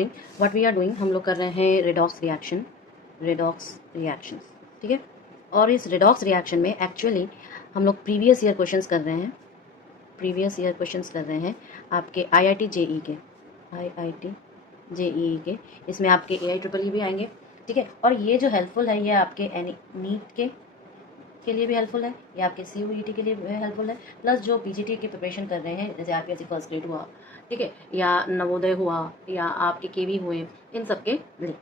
Morning what we are doing, हम लोग कर रहे हैं रेडॉक्स रिएक्शन, ठीक है। और इस रेडॉक्स रिएक्शन में एक्चुअली हम लोग प्रीवियस ईयर क्वेश्चंस कर रहे हैं आपके आईआईटी जेईई के। इसमें आपके AIEEE भी आएंगे, ठीक है। और ये जो हेल्पफुल है ये आपके नीट के लिए भी हेल्पफुल है, ये आपके CUET के लिए भी हेल्पफुल है, प्लस जो PGT की प्रिपरेशन कर रहे हैं, जैसे आपके फर्स्ट ग्रेड हुआ, ठीक है, या नवोदय हुआ, या आपके केवी हुए, इन सब के लिए।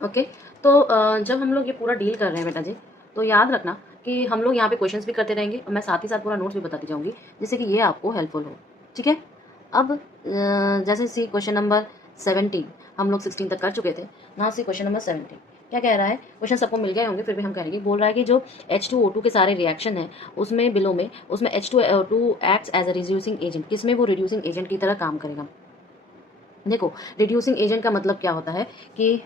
ओके, तो जब हम लोग ये पूरा डील कर रहे हैं बेटा जी, तो याद रखना कि हम लोग यहाँ पे क्वेश्चंस भी करते रहेंगे और मैं साथ ही साथ पूरा नोट्स भी बताती जाऊँगी, जिससे कि ये आपको हेल्पफुल हो, ठीक है। अब जैसे सी क्वेश्चन नंबर 17 हम लोग 16 तक कर चुके थे, नाउ सी क्वेश्चन नंबर 17 क्या कह रहा है। क्वेश्चन सबको मिल गए होंगे, फिर भी हम करेंगे। बोल रहा है कि जो H2O2 के सारे रिएक्शन है उसमें बिलो में उसमें H2O2 acts as a reducing agent, किसमें वो रिड्यूसिंग एजेंट की तरह काम करेगा। देखो, रिड्यूसिंग एजेंट का मतलब क्या होता है कि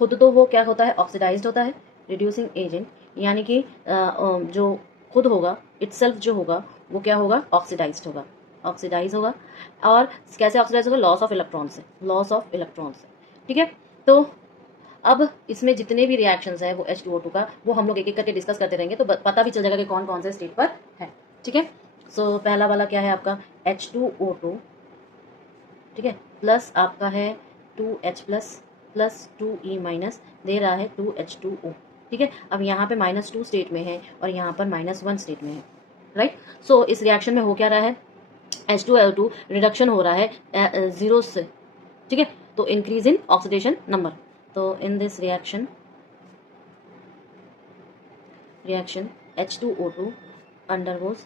खुद तो वो क्या होता है, ऑक्सीडाइज्ड होता है। रिड्यूसिंग एजेंट यानी कि जो खुद होगा, इटसेल्फ जो होगा वो क्या होगा, ऑक्सीडाइज होगा। और कैसे ऑक्सीडाइज होगा, लॉस ऑफ इलेक्ट्रॉन से, ठीक है। तो अब इसमें जितने भी रिएक्शंस है वो H2O2 का, वो हम लोग एक एक करके डिस्कस करते रहेंगे, तो पता भी चल जाएगा कि कौन कौन से स्टेट पर है, ठीक है। सो पहला वाला क्या है आपका H2O2, ठीक है, प्लस आपका है 2H प्लस 2E माइनस, दे रहा है 2H2O, ठीक है। अब यहाँ पे -2 स्टेट में है और यहाँ पर -1 स्टेट में है, राइट। सो इस रिएक्शन में हो क्या रहा है, H2O2 रिडक्शन हो रहा है जीरो से, ठीक है। तो इंक्रीज इन ऑक्सीडेशन नंबर, तो in this reaction H2O2 undergoes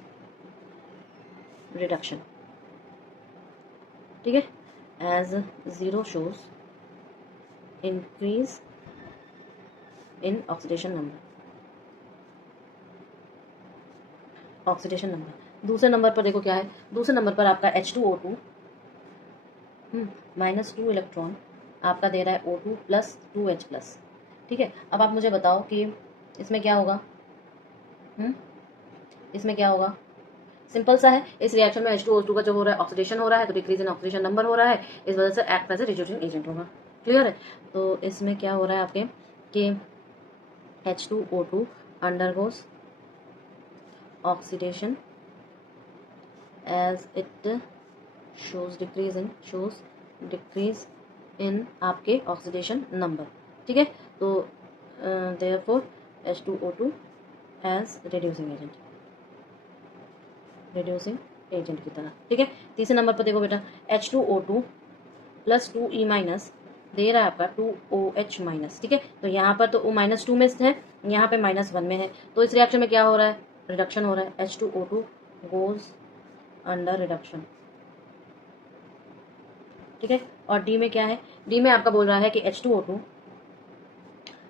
reduction, ठीक है, as zero shows increase in oxidation number. दूसरे नंबर पर देखो क्या है, दूसरे नंबर पर आपका H2O2 -2 इलेक्ट्रॉन आपका दे रहा है O2 प्लस 2H प्लस, ठीक है। अब आप मुझे बताओ कि इसमें क्या होगा, इसमें क्या होगा, सिंपल सा है। इस रिएक्शन में H2O2 का जो हो रहा है ऑक्सीडेशन हो रहा है, तो डिक्रीज इन ऑक्सीडेशन नंबर हो रहा है, इस वजह से act as a reducing agent होगा, क्लियर है। तो इसमें क्या हो रहा है आपके कि H2O2 undergoes oxidation as it shows decrease in आपके ऑक्सीडेशन नंबर, ठीक है। तो therefore H2O2 as reducing agent की तरह, ठीक है। तीसरे नंबर पर देखो बेटा, H2O2 प्लस 2E माइनस दे रहा है आपका 2OH माइनस, ठीक है। तो यहाँ पर तो -2 में है, यहाँ पे -1 में है, तो इस रिएक्शन में क्या हो रहा है, रिडक्शन हो रहा है। H2O2 गोज अंडर रिडक्शन, ठीक है। और डी में क्या है, डी में आपका बोल रहा है कि H2O2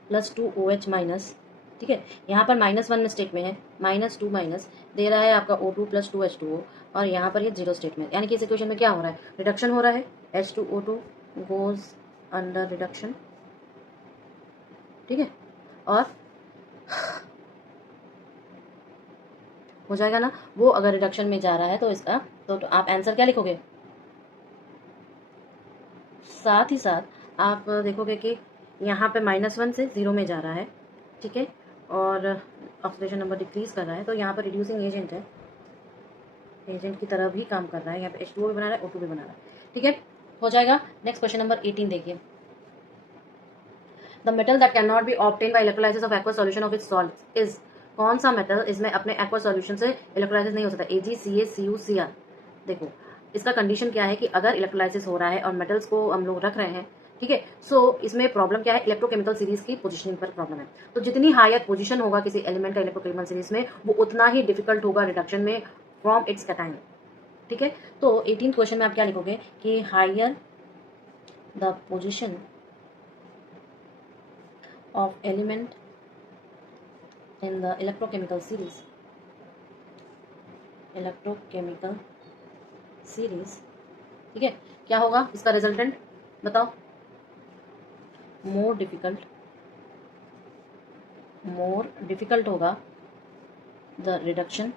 प्लस 2OH माइनस, ठीक है। यहाँ पर -1 स्टेट में है, -2 माइनस दे रहा है आपका O2 प्लस 2H2O, और यहाँ पर ये जीरो स्टेट में, यानी कि इस इक्वेशन में क्या हो रहा है, रिडक्शन हो रहा है। H2O2 गोज अंडर रिडक्शन, ठीक है। और हो जाएगा ना, वो अगर रिडक्शन में जा रहा है तो इसका तो आप आंसर क्या लिखोगे, साथ ही साथ आप देखोगे कि यहाँ पे -1 से 0 में जा रहा है, ठीक है, और ऑक्सीडेशन नंबर डिक्रीज कर रहा है, तो यहाँ पर रिड्यूसिंग एजेंट है, एजेंट की तरह भी काम कर रहा है। यहाँ पे H2O भी बना रहा है, O2 भी बना रहा है, ठीक है, हो जाएगा। नेक्स्ट क्वेश्चन नंबर 18 देखिए, the metal that can not be obtain bye electrolysis of aqua solution of its salts is, कौन सा मेटल इसमें अपने एक्वा सॉल्यूशन से इलेक्ट्रोलाइसिस नहीं हो सकता, AgCaCuCl। देखो, इसका कंडीशन क्या है कि अगर इलेक्ट्रोलाइसिस हो रहा है और मेटल्स को हम लोग रख रहे हैं, ठीक है, सो इसमें प्रॉब्लम क्या है, इलेक्ट्रोकेमिकल सीरीज की पोजीशनिंग पर प्रॉब्लम है। तो जितनी हायर पोजीशन होगा किसी एलिमेंट का इलेक्ट्रोकेमिकल सीरीज में, वो उतना ही डिफिकल्ट होगा रिडक्शन में फ्रॉम इट्स कैटायन, ठीक है। तो 18 क्वेश्चन में आप क्या लिखोगे कि higher the position of element in the electrochemical series, ठीक है, क्या होगा इसका रिजल्टेंट बताओ, मोर डिफिकल्ट होगा द रिडक्शन,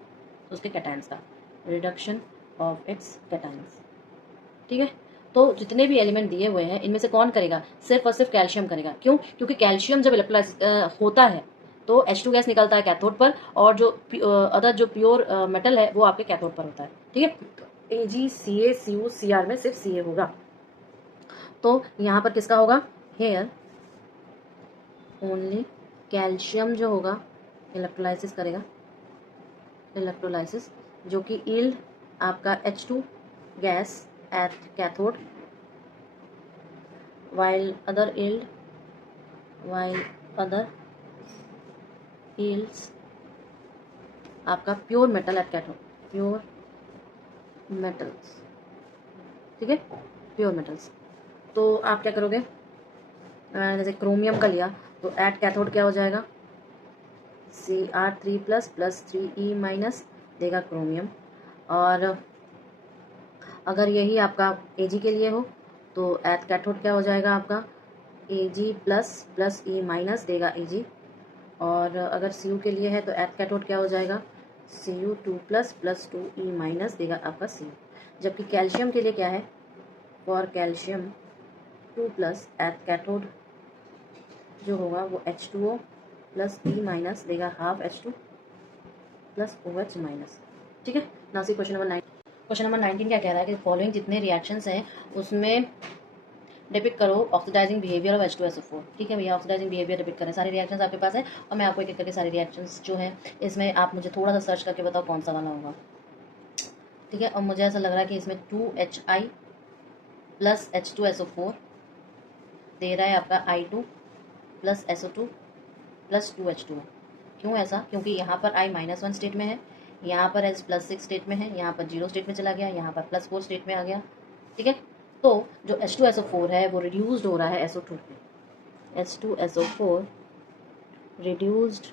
उसके कैटायंस का, रिडक्शन ऑफ इट्स कैटायंस, ठीक है। तो जितने भी एलिमेंट दिए हुए हैं इनमें से कौन करेगा, सिर्फ और सिर्फ कैल्शियम करेगा। क्यों? क्योंकि कैल्शियम जब इलेक्ट्रोलाइज होता है तो H2 गैस निकलता है कैथोड पर, और जो अदर जो प्योर मेटल है वो आपके कैथोड पर होता है। ठीक है, AgCa Cu Cr में सिर्फ Ca होगा। तो यहाँ पर किसका होगा, हेयर ओनली कैल्शियम जो होगा इलेक्ट्रोलाइसिस करेगा, इलेक्ट्रोलाइसिस, जो कि यील्ड आपका H2 gas at cathode, while other yields आपका pure metal at cathode, pure metals. ठीक है, प्योर मेटल्स। तो आप क्या करोगे, जैसे क्रोमियम का लिया तो एट कैथोड क्या हो जाएगा, Cr3 plus plus 3E minus देगा क्रोमियम। और अगर यही आपका Ag के लिए हो तो एट कैथोड क्या हो जाएगा आपका, Ag plus plus E minus देगा Ag। और अगर Cu के लिए है तो एट कैथोड क्या हो जाएगा, Cu2 plus plus 2E minus देगा आपका Cu। जबकि कैल्शियम के लिए क्या है, for calcium 2 plus at cathode जो होगा वो H2O प्लस E माइनस देगा half H2 plus OH minus. ठीक है, now see question number 9। Question number 19 क्या कह रहा है कि फॉलोइंग जितने रिएक्शंस हैं उसमें डिपिक्ट करो ऑक्सीडाइजिंग बिहेवियर ऑफ H2SO4। ठीक है भैया, ऑक्सीडाइजिंग बिहेवियर डिपिक्ट करें, सारे रिएक्शंस आपके पास है और मैं आपको एक एक करके सारे रिएक्शंस जो है इसमें आप मुझे थोड़ा सा सर्च करके बताओ कौन सा वाला होगा। ठीक है, और मुझे ऐसा लग रहा है कि इसमें 2HI प्लस H2SO4 दे रहा है आपका I2 plus SO2 plus 2H2। क्यों ऐसा? क्योंकि यहाँ पर I -1 स्टेट में है, यहाँ पर H +6 स्टेट में है, यहाँ पर 0 स्टेट में चला गया, यहाँ पर +4 स्टेट में आ गया। ठीक है, तो जो H2SO4 है वो रिड्यूस्ड हो रहा है SO2 पे, H2SO4 रिड्यूस्ड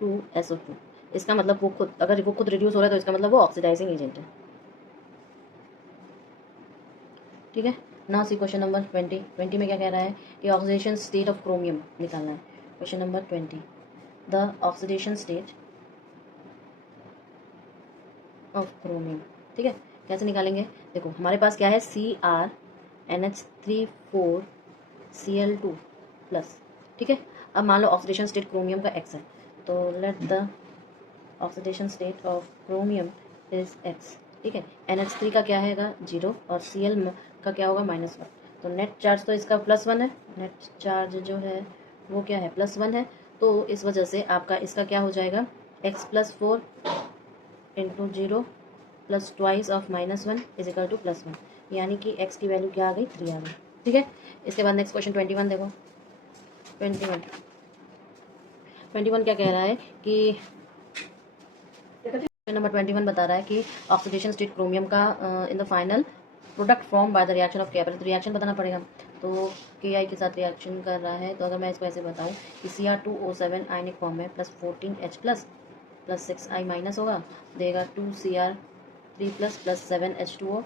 टू SO2। इसका मतलब वो खुद, अगर वो खुद रिड्यूस हो रहा है तो इसका मतलब वो ऑक्सीडाइजिंग एजेंट है। ठीक है, नाउ सी क्वेश्चन नंबर 20 में क्या कह रहा है कि ऑक्सीडेशन स्टेट ऑफ क्रोमियम निकालना है। Question number 20, the oxidation state of chromium. ठीक है, कैसे निकालेंगे, देखो हमारे पास क्या है, CrNH3,4Cl2 प्लस। ठीक है, अब मान लो ऑक्सीडेशन स्टेट क्रोमियम का X है, तो let the oxidation state of chromium is X। ठीक है, NH3 का क्या है 0 और Cl का क्या होगा -1। तो नेट चार्ज तो इसका +1 है, नेट चार्ज जो है वो क्या है +1 है। तो इस वजह से आपका इसका क्या हो जाएगा, X + 4 into 0 plus twice of -1 is equal to +1, यानी कि X की वैल्यू क्या आ गई, 3 आ गई। ठीक है, इसके बाद नेक्स्ट क्वेश्चन 21 देखो। 21 क्या कह रहा है कि नंबर 21 बता रहा है कि ऑक्सीडेशन स्टेट क्रोमियम का in the final product form by the reaction of K। तो रिएक्शन बताना पड़ेगा, तो Ki के साथ रिएक्शन कर रहा है। तो अगर मैं इसको ऐसे बताऊं कि Cr2O7 आयनिक फॉर्म में plus 14H plus 6I minus होगा, देगा 2Cr3 plus 7H2O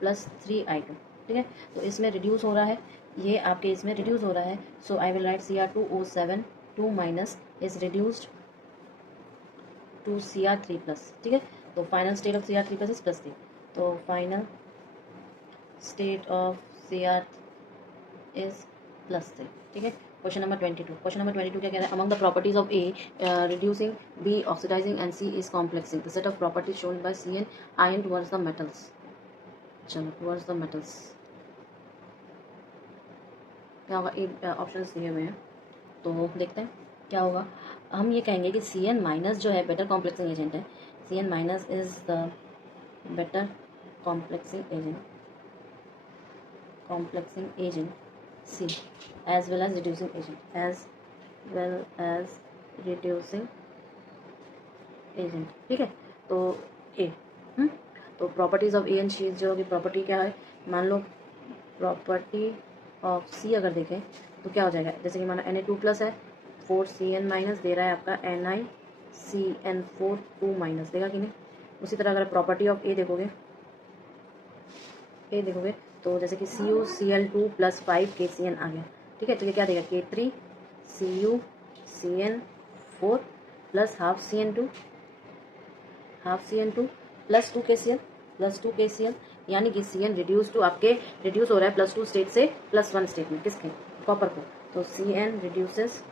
plus 3I2। ठीक है, तो इसमें रिड्यूस हो रहा है, ये आपके इसमें रिड्यूस हो रहा है। So I will write Cr2O7 2 minus is reduced to Cr3 plus. ठीक है, तो final state of Cr3 plus is +3। तो final state of Cr is +3। ठीक है, क्वेश्चन नंबर 22। क्वेश्चन नंबर 22 क्या कह रहा है, among the properties of A reducing, B oxidising and C is complexing, the set of properties shown by Cn ion towards the metals. चलो towards the metals क्या होगा, option दिए हुए हैं तो देखते हैं क्या होगा। हम ये कहेंगे कि Cn माइनस जो है बेटर कॉम्प्लेक्सिंग एजेंट है, Cn minus is the better complexing agent C as well as reducing agent। ठीक है, तो A तो properties of A and C जो होगी, प्रॉपर्टी क्या है, मान लो प्रॉपर्टी ऑफ C अगर देखें तो क्या हो जाएगा, जैसे कि माना Na2 प्लस है, 4Cn माइनस दे रहा है आपका NiCN4 2 माइनस देगा कि नहीं। उसी तरह अगर प्रॉपर्टी ऑफ A देखोगे तो जैसे कि CuCl2 प्लस 5KCN आ गया। ठीक है, तो ये क्या देगा, K3 CuCN4 plus half CN2 plus 2KCl यानी कि Cn रिड्यूस टू आपके रिड्यूस हो रहा है +2 स्टेट से +1 स्टेट में, किसके, कॉपर को। तो Cn reduces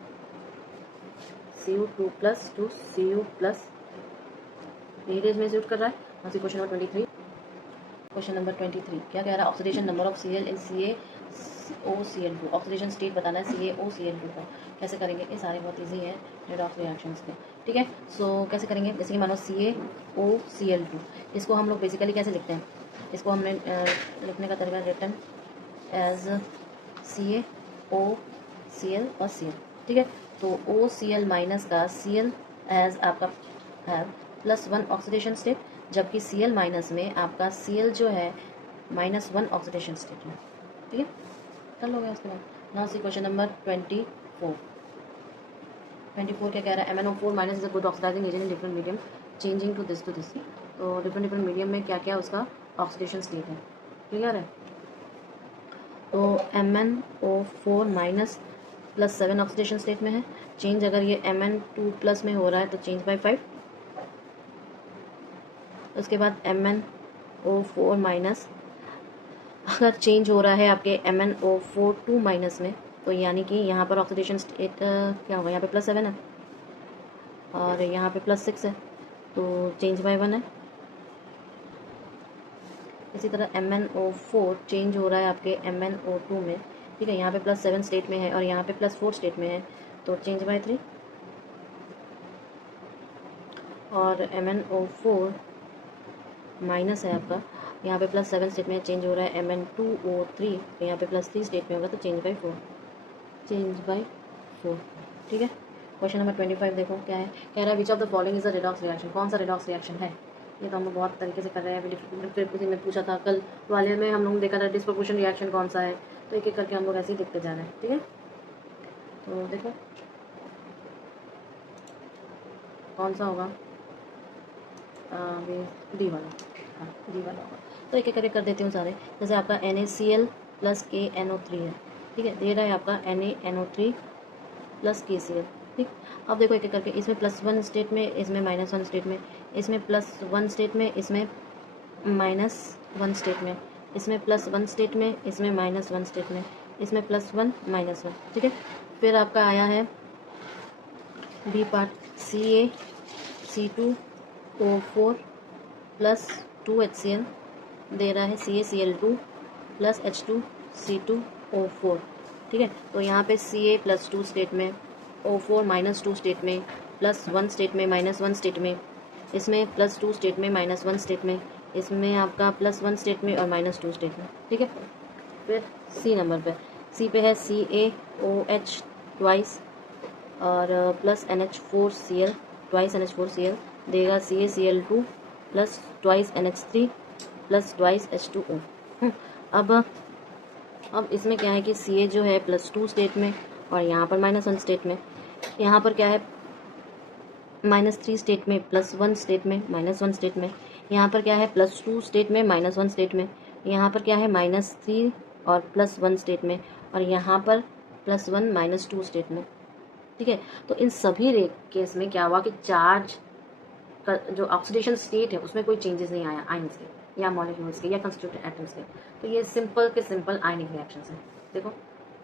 Cu2 plus two Cu plus, यही रेंज में एग्जीक्यूट कर रहा है। और क्वेश्चन नंबर 23, क्वेश्चन नंबर 23 क्या कह रहा है, oxidation number of Cl in CaOCl2, oxidation state बताना है CaOCl2 का। कैसे करेंगे, ये सारे बहुत इजी है रेडॉक्स रिएक्शंस के, ठीक है। सो कैसे करेंगे, जैसे कि मानो CaOCl2, इसको हम लोग बेसिकली कैसे लिखते हैं, इसको हमने लिखने का तरीका रिटन एज CaOCl और Cl, ठीक है। तो OCl माइनस का Cl एज आपका है +1 ऑक्सीडेशन स्टेट, जबकि Cl माइनस में आपका Cl जो है -1 ऑक्सीडेशन स्टेट में, ठीक है। कर लोगे उसके बाद। नाउ सी क्वेश्चन नंबर 24 क्या कह रहा है, MnO4 minus is a good oxidising agent in different medium changing to this. तो डिफरेंट मीडियम में क्या क्या उसका ऑक्सीडेशन स्टेट है, क्लियर है। तो MnO4 माइनस +7 ऑक्सीडेशन स्टेट में है, चेंज अगर ये Mn2 प्लस में हो रहा है तो चेंज बाय 5। उसके बाद MnO4 माइनस अगर चेंज हो रहा है आपके MnO4 2 माइनस में, तो यानी कि यहाँ पर ऑक्सीडेशन स्टेट क्या होगा, यहाँ पे +7 है और यहाँ पे +6 है, तो चेंज बाय 1 है। इसी तरह MnO4 चेंज हो रहा है आपके MnO2 में, ठीक है, यहाँ पे +7 स्टेट में है और यहाँ पे +4 स्टेट में है, तो चेंज बाय 3। और MnO4 माइनस है आपका, यहाँ पे +7 स्टेट में चेंज हो रहा है Mn2O3, तो यहाँ पे +3 स्टेट में होगा, तो चेंज बाय 4, ठीक है। क्वेश्चन नंबर 25 देखो क्या है, कह रहा है which of the following is a redox reaction, कौन सा रिडॉक्स रिएक्शन है। ये तो हम लोग बहुत तरीके से कर रहे हैं, अभी में पूछा था कल वाले में, हम लोग देखा था डिस्प्रोपोर्शन रिएक्शन कौन सा है, तो एक एक करके हम लोग ऐसे ही देखते जा रहे हैं, ठीक है। तो देखो कौन सा होगा, डी वाला, हाँ डी वाला होगा। तो एक एक करके कर देती हूँ सारे। जैसे आपका NaCl + KNO3 है, ठीक है, दे रहा है आपका NaNO3 + KCl, ठीक। अब देखो एक एक करके, इसमें +1 स्टेट में, इसमें -1 स्टेट में, इसमें +1 स्टेट में, इसमें -1 स्टेट में, इसमें +1 स्टेट में, इसमें -1 स्टेट में, इसमें +1 -1, ठीक है। फिर आपका आया है बी पार्ट, CaC2O4 + 2HCl दे रहा है CaCl2 + H2C2O4, ठीक है। तो यहाँ पे Ca +2 स्टेट में, O4 -2 स्टेट में, +1 स्टेट में, -1 स्टेट में, इसमें +2 स्टेट में, -1 स्टेट में, इसमें आपका +1 स्टेट में और -2 स्टेट में, ठीक है। फिर सी नंबर पे, सी पे है CaOH ट्वाइस और + NH4Cl ट्वाइस NH4Cl देगा CaCl2 + twice NH3 + twice H2O। अब इसमें क्या है कि Ca जो है +2 स्टेट में और यहाँ पर -1 स्टेट में, यहाँ पर क्या है -3 स्टेट में, +1 स्टेट में, -1 स्टेट में, यहाँ पर क्या है +2 स्टेट में, -1 स्टेट में, यहाँ पर क्या है -3 और +1 स्टेट में, और यहाँ पर +1 -2 स्टेट में, ठीक है। तो इन सभी केस में क्या हुआ कि चार्ज का जो ऑक्सीडेशन स्टेट है उसमें कोई चेंजेस नहीं आया आयंस के या मॉलिक्यूल्स के या कंस्टिट्यूटेड एटम्स के। तो ये सिंपल के सिंपल आयनिक रिएक्शंस हैं। देखो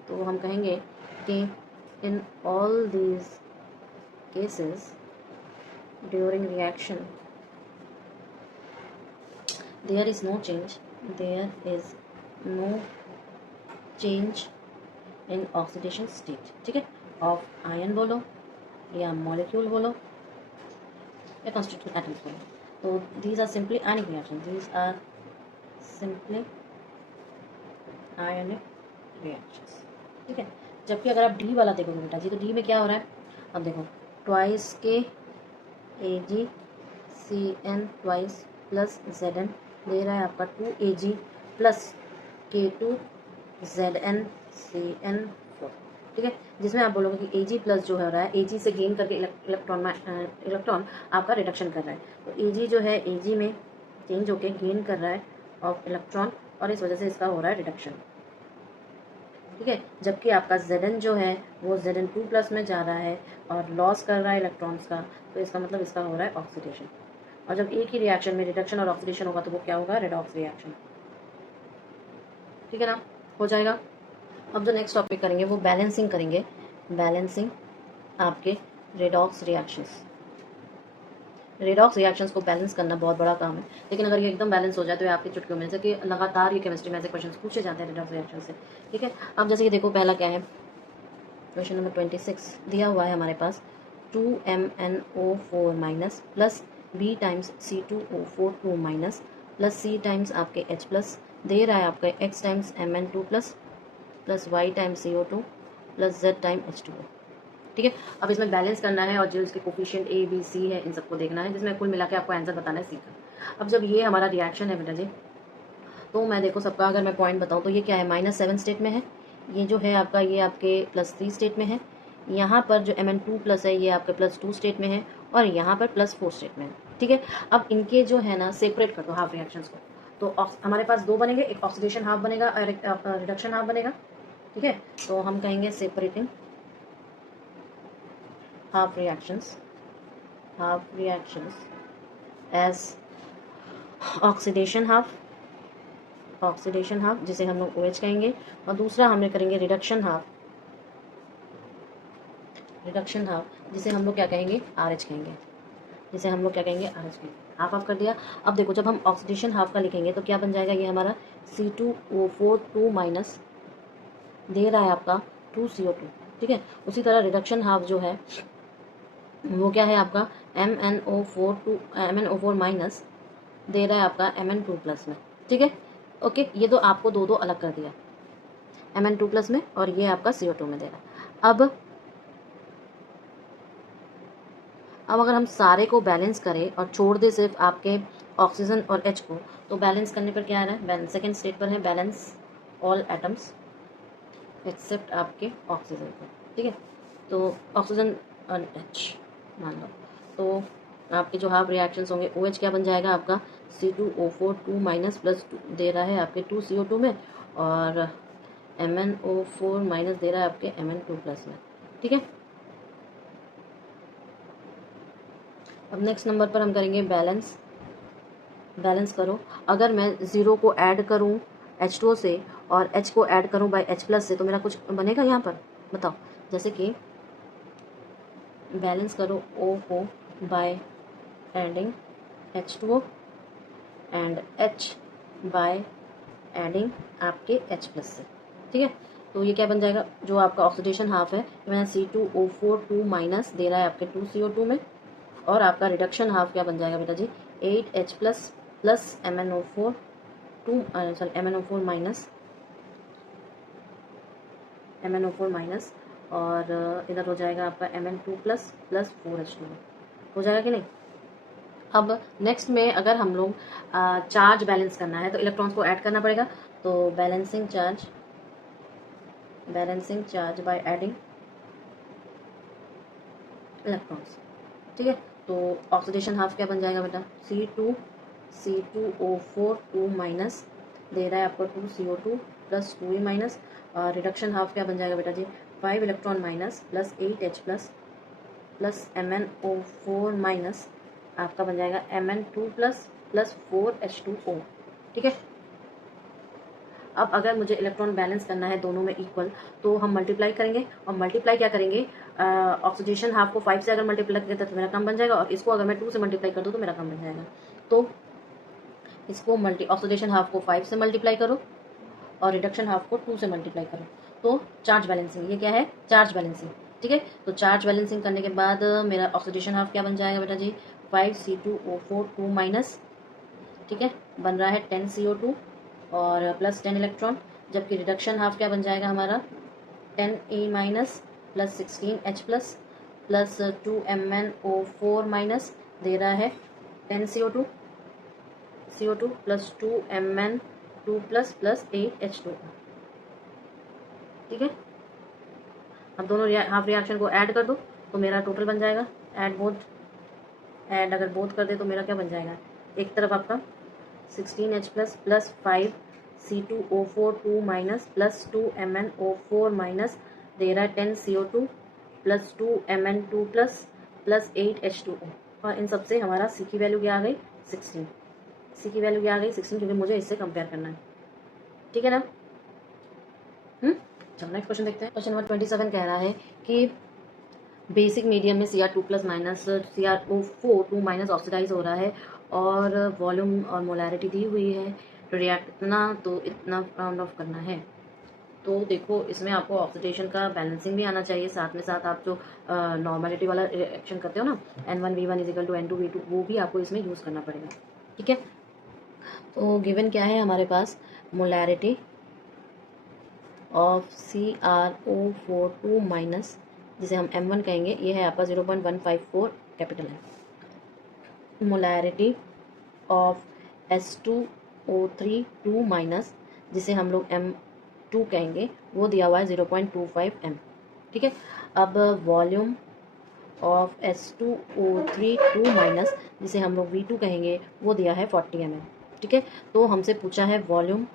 तो हम कहेंगे कि in all these cases during reaction there is no change in oxidation state, ठीक है, ऑफ आयन बोलो या मॉलिक्यूल बोलो या constituent atoms बोलो। तो these are simply ionic reactions, these are simply ionic reactions, ठीक है। जबकि अगर आप डी वाला देखोगे बेटा जी, तो डी में क्या हो रहा है, अब देखो ट्वाइस के AgCN ट्वाइस प्लस Zn दे रहा है आपका 2Ag प्लस K2ZnCN4, ठीक है, जिसमें आप बोलोगे कि Ag प्लस जो हो रहा है Ag से गेन करके इलेक्ट्रॉन आपका रिडक्शन कर रहा है। तो Ag जो है Ag में चेंज होके गेन कर रहा है ऑफ इलेक्ट्रॉन और इस वजह से इसका हो रहा है रिडक्शन, ठीक है। जबकि आपका Zn जो है वो Zn2 प्लस में जा रहा है और लॉस कर रहा है इलेक्ट्रॉन्स का, तो इसका मतलब इसका हो रहा है ऑक्सीडेशन। और जब एक ही रिएक्शन में रिडक्शन और ऑक्सीडेशन होगा तो वो क्या होगा, रेडॉक्स रिएक्शन, ठीक है ना, हो जाएगा। अब जो नेक्स्ट टॉपिक करेंगे वो बैलेंसिंग करेंगे, बैलेंसिंग आपके रेडॉक्स रिएक्शंस। रेडॉक्स रिएक्शंस को बैलेंस करना बहुत बड़ा काम है, लेकिन अगर ये एकदम बैलेंस हो जाए तो ये आपकी चुटकियों में, जैसे कि लगातार ये केमिस्ट्री में ऐसे क्वेश्चन पूछे जाते हैं रेडॉक्स रिएक्शन से। ठीक है, अब जैसे कि देखो पहला क्या है, क्वेश्चन नंबर 26 दिया हुआ है हमारे पास 2MnO4 minus plus B times C2O4 2 minus plus C times आपके H प्लस दे रहा है आपका X times Mn2 plus plus Y times CO2 plus Z time H2O। ठीक है, अब इसमें बैलेंस करना है और जो इसके कोफिशिएंट A B C है इन सबको देखना है, जिसमें कुल मिला के आपको आंसर बताना है C का। अब जब ये हमारा रिएक्शन है बेटा जी, तो मैं देखो सबका अगर मैं पॉइंट बताऊँ तो ये क्या है, -7 स्टेट में है, ये जो है आपका ये आपके +3 स्टेट में है, यहाँ पर जो Mn2 प्लस है ये आपके +2 स्टेट में है, और यहाँ पर +4 स्टेट में है। ठीक है, अब इनके जो है ना सेपरेट कर दो हाफ रिएक्शंस को, तो हमारे पास दो बनेंगे, एक ऑक्सीडेशन हाफ बनेगा और एक रिडक्शन हाफ बनेगा। ठीक है, तो हम कहेंगे separating half reactions as oxidation half जिसे हम लोग OH कहेंगे, और दूसरा हमने करेंगे रिडक्शन हाफ जिसे हम लोग क्या कहेंगे, RH कहेंगे, हाफ ऑफ कर दिया। अब देखो जब हम ऑक्सीडेशन हाफ का लिखेंगे तो क्या बन जाएगा, ये हमारा C2O4 2 माइनस दे रहा है आपका 2CO2। ठीक है, उसी तरह रिडक्शन हाफ जो है वो क्या है आपका MnO4 माइनस दे रहा है आपका Mn2 प्लस में। ठीक है, ओके, ये तो आपको दो अलग कर दिया, Mn2 प्लस में और ये आपका CO2 में दे रहा है। अब अगर हम सारे को बैलेंस करें और छोड़ दे सिर्फ आपके ऑक्सीजन और H को, तो बैलेंस करने पर क्या आ रहा है, सेकेंड स्टेट पर है बैलेंस ऑल एटम्स एक्सेप्ट आपके ऑक्सीजन को। ठीक है, तो ऑक्सीजन और H मान लो, तो आपके जो हाफ रिएक्शंस होंगे OH क्या बन जाएगा आपका C2O4 2 माइनस प्लस दे रहा है आपके 2CO2 में, और MnO4 माइनस दे रहा है आपके Mn2 प्लस में। ठीक है, अब नेक्स्ट नंबर पर हम करेंगे बैलेंस करो। अगर मैं 0 को ऐड करूं H2O से और H को ऐड करूं बाय H प्लस से, तो मेरा कुछ बनेगा यहाँ पर, बताओ। जैसे कि बैलेंस करो O को by adding H2O and H by adding आपके H प्लस से। ठीक है, तो ये क्या बन जाएगा, जो आपका ऑक्सीडेशन हाफ है मैंने C2O4 2 माइनस दे रहा है आपके 2CO2 में, और आपका रिडक्शन हाफ क्या बन जाएगा बेटा जी 8H plus plus MnO4 minus और इधर हो जाएगा आपका Mn2 प्लस प्लस 4H2 हो जाएगा कि नहीं। अब नेक्स्ट में अगर हम लोग चार्ज बैलेंस करना है तो इलेक्ट्रॉन्स को ऐड करना पड़ेगा, तो balancing charge by adding electrons. ठीक है, तो ऑक्सीडेशन हाफ क्या बन जाएगा बेटा C2O4 2 माइनस दे रहा है आपको 2CO2 प्लस 2E माइनस, और रिडक्शन हाफ क्या बन जाएगा बेटा जी 5 electron minus plus 8H plus plus MnO4 minus आपका बन जाएगा Mn2 प्लस प्लस 4H2O। ठीक है, अब अगर मुझे इलेक्ट्रॉन बैलेंस करना है दोनों में इक्वल, तो हम मल्टीप्लाई करेंगे, और मल्टीप्लाई क्या करेंगे, ऑक्सीडेशन हाफ को 5 से अगर मल्टीप्लाई करते तो मेरा कम बन जाएगा, और इसको अगर मैं 2 से मल्टीप्लाई कर दूँ तो मेरा कम बन जाएगा। तो इसको ऑक्सीडेशन हाफ को 5 से मल्टीप्लाई करो और रिडक्शन हाफ को 2 से मल्टीप्लाई करो, तो चार्ज बैलेंसिंग, ये क्या है चार्ज बैलेंसिंग। ठीक है, तो चार्ज बैलेंसिंग करने के बाद मेरा ऑक्सीडेशन हाफ क्या बन जाएगा बेटा जी 5C2O4 2 माइनस, ठीक है, बन रहा है 10CO2 और प्लस 10 इलेक्ट्रॉन, जबकि रिडक्शन हाफ क्या बन जाएगा हमारा 10E minus plus 16H plus plus 2MnO4 minus दे रहा है 10CO2 plus 2Mn2 plus plus 8H2। ठीक है, अब दोनों हाफ रिएक्शन को ऐड कर दो तो मेरा टोटल बन जाएगा, ऐड अगर बोथ कर दे तो मेरा क्या बन जाएगा, एक तरफ आपका 16H plus plus 5C2O4 2 minus plus 2MnO4 minus दे रहा है 10CO2 plus 2Mn2 plus plus 8H2O, और इन सबसे हमारा C की वैल्यू क्या आ गई 16, क्योंकि मुझे इससे कंपेयर करना है। ठीक है ना, चलो नेक्स्ट क्वेश्चन देखते हैं। क्वेश्चन नंबर 27 कह रहा है कि बेसिक मीडियम में Cr2 plus minus CrO4 2 minus oxidise हो रहा है और वॉल्यूम और मोलैरिटी दी हुई है, रिएक्ट इतना तो इतना राउंड ऑफ करना है। तो देखो इसमें आपको ऑक्सीडेशन का बैलेंसिंग भी आना चाहिए, साथ में साथ आप जो नॉर्मेलिटी वाला रिएक्शन करते हो ना N1V1 इजिकल टू N2V2, वो भी आपको इसमें यूज़ करना पड़ेगा। ठीक है, तो गिवन क्या है हमारे पास, मोलैरिटी ऑफ CrO4 2 माइनस, जिसे हम M1 कहेंगे, ये है आपका 0.154 कैपिटल है। मोलैरिटी ऑफ H2O3 2 माइनस, जिसे हम लोग M2 कहेंगे, वो दिया हुआ है 0.25 M। ठीक है, अब वॉल्यूम ऑफ H2O3 2 माइनस, जिसे हम लोग V2 कहेंगे, वो दिया है 40 ml। ठीक है, तो हमसे पूछा है वॉल्यूम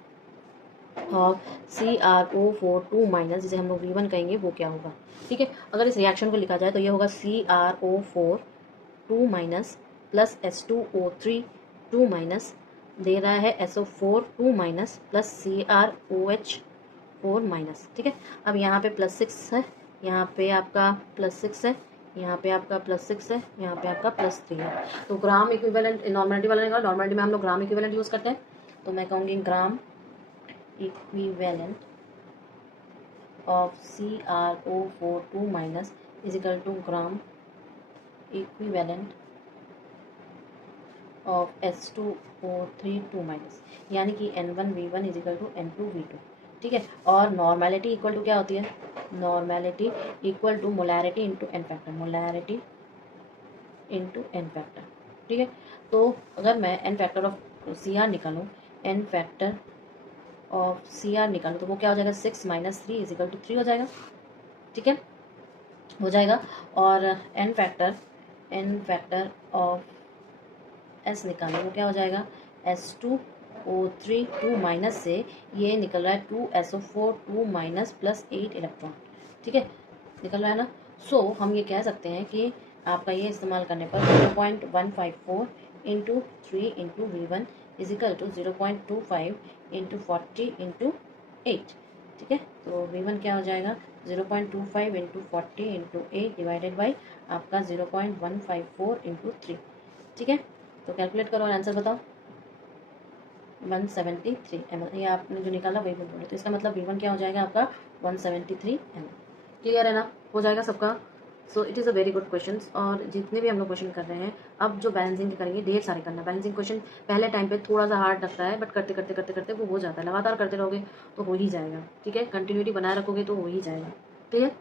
ऑफ CrO4 2 माइनस, जिसे हम लोग V1 कहेंगे, वो क्या होगा। ठीक है, अगर इस रिएक्शन को लिखा जाए तो ये होगा CrO4 2 minus plus H2O3 2 minus दे रहा है SO4 2 minus plus CrOH 4 minus. ठीक है, अब यहाँ पे +6 है, यहाँ पे आपका +6 है, यहाँ पे आपका +6 है, यहाँ पे आपका +3 है। तो ग्राम इक्विवेलेंट नॉर्मेलिटी वाला निकाला, नॉर्मेलिटी में हम लोग ग्राम इक्विवेलेंट यूज़ करते हैं, तो मैं कहूँगी gram equivalent of CrO4 2 minus is equal to gram equivalent of H2O3 2 minus, यानी कि N1V1 is equal to N2V2। ठीक है, और नॉर्मेलिटी इक्वल टू क्या होती है, normality equal to molarity into n factor, molarity into n factor. ठीक है, तो अगर मैं एन फैक्टर ऑफ CR निकालूँ, एन फैक्टर ऑफ CR निकालूँ, तो वो क्या हो जाएगा, 6 माइनस 3 इज इक्वल टू 3 हो जाएगा। ठीक है, हो जाएगा। और एन फैक्टर ऑफ S निकालो, वो क्या हो जाएगा, S2O3 2 माइनस से ये निकल रहा है 2SO4 2 माइनस प्लस 8 इलेक्ट्रॉन। ठीक है, निकल रहा है ना। सो हम ये कह सकते हैं कि आपका ये इस्तेमाल करने पर 0.154 into 3 into V1 is equal to 0.25 into 40 into 8। ठीक है, तो V1 क्या हो जाएगा, 0.25 इंटू 40 इंटू 8 डिवाइडेड बाई आपका 0.154 इंटू 3। ठीक है, तो कैलकुलेट करो और आंसर बताओ। 173 ml, ये आपने जो निकाला वही बोले, तो इसका मतलब V1 क्या हो जाएगा आपका 173 ml। क्लियर है ना, हो जाएगा सबका। So it is a very good question. और जितने भी हम लोग क्वेश्चन कर रहे हैं, अब जो बैलेंसिंग करेंगे ढेर सारे करना। बैलेंसिंग क्वेश्चन पहले टाइम पे थोड़ा सा हार्ड लगता है, बट करते करते करते करते वो हो जाता है, लगातार करते रहोगे तो हो ही जाएगा। ठीक है, कंटिन्यूटी बनाए रखोगे तो हो ही जाएगा। क्लियर।